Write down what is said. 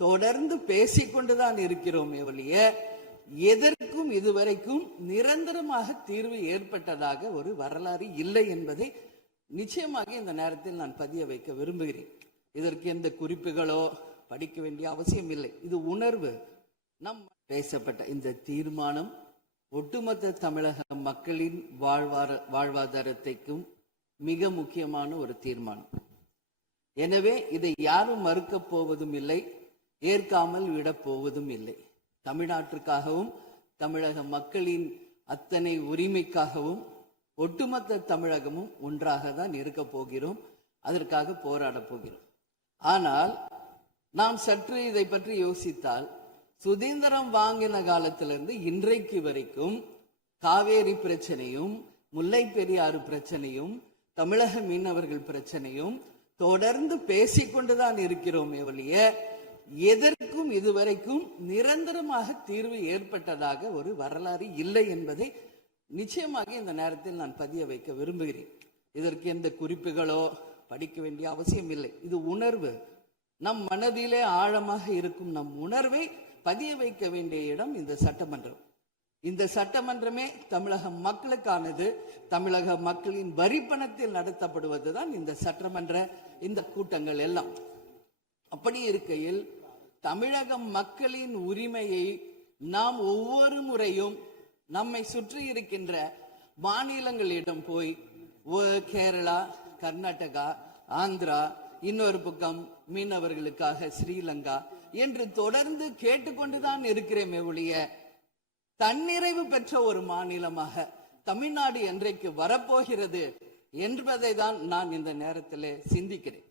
தொடர்ந்து பேசிக்கொண்டுதான் இருக்கிறோமே ஒழிய எதற்கும் இதுவரைக்கும் நிரந்தரமாக தீர்வு ஏற்பட்டதாக ஒரு வரலாறு இல்லை என்பதை நிச்சயமாக இந்த நேரத்தில் நான் பதிய வைக்க விரும்புகிறேன். இதற்கு எந்த குறிப்புகளோ படிக்க வேண்டிய அவசியம் இல்லை. இது உணர்வு. நம் பேசப்பட்ட இந்த தீர்மானம் ஒட்டுமொத்த தமிழக மக்களின் வாழ்வாதாரத்தைக்கும் மிக முக்கியமான ஒரு தீர்மானம். எனவே இதை யாரும் மறுக்கப் போவதும் இல்லை, ஏற்காமல் விடப் போவதும் இல்லை. தமிழ்நாட்டிற்காகவும் தமிழக மக்களின் அத்தனை உரிமைக்காகவும் ஒட்டுமொத்த தமிழகமும் ஒன்றாக தான் இருக்க போகிறோம். அதற்காக போராட போகிறோம். ஆனால் நாம் சற்று இதை பற்றி யோசித்தால், சுதந்திரம் வாங்கின காலத்திலிருந்து இன்றைக்கு வரைக்கும் காவேரி பிரச்சனையும் முல்லை பெரியாறு பிரச்சனையும் தமிழக மீனவர்கள் பிரச்சனையும் தொடர்ந்து பேசிக்கொண்டுதான் இருக்கிறோமே ஒழிய எதற்கும் இதுவரைக்கும் நிரந்தரமாக தீர்வு ஏற்பட்டதாக ஒரு வரலாறு இல்லை என்பதை நிச்சயமாக இந்த நேரத்தில் நான் பதிய வைக்க விரும்புகிறேன். இதற்கு எந்த குறிப்புகளோ படிக்க வேண்டிய அவசியம் இல்லை. இது உணர்வு. நம் மனதிலே ஆழமாக இருக்கும் நம் உணர்வை பதிய வைக்க வேண்டிய இடம் இந்த சட்டமன்றம். இந்த சட்டமன்றமே தமிழக மக்களுக்கானது. தமிழக மக்களின் வரி பணத்தில் நடத்தப்படுவதுதான் இந்த சட்டமன்ற இந்த கூட்டங்கள் எல்லாம். அப்படி இருக்கையில் தமிழக மக்களின் உரிமையை நாம் ஒவ்வொரு முறையும் நம்மை சுற்றி இருக்கின்ற மாநிலங்களிடம் போய் கேரளா, கர்நாடகா, ஆந்திரா, இன்னொரு பக்கம் மீனவர்களுக்காக ஸ்ரீலங்கா என்று தொடர்ந்து கேட்டுக்கொண்டுதான் இருக்கிறேமே ஒழிய தன்னிறைவு பெற்ற ஒரு மாநிலமாக தமிழ்நாடு என்றைக்கு வரப்போகிறது என்பதை தான் நான் இந்த நேரத்தில் சிந்திக்கிறேன்.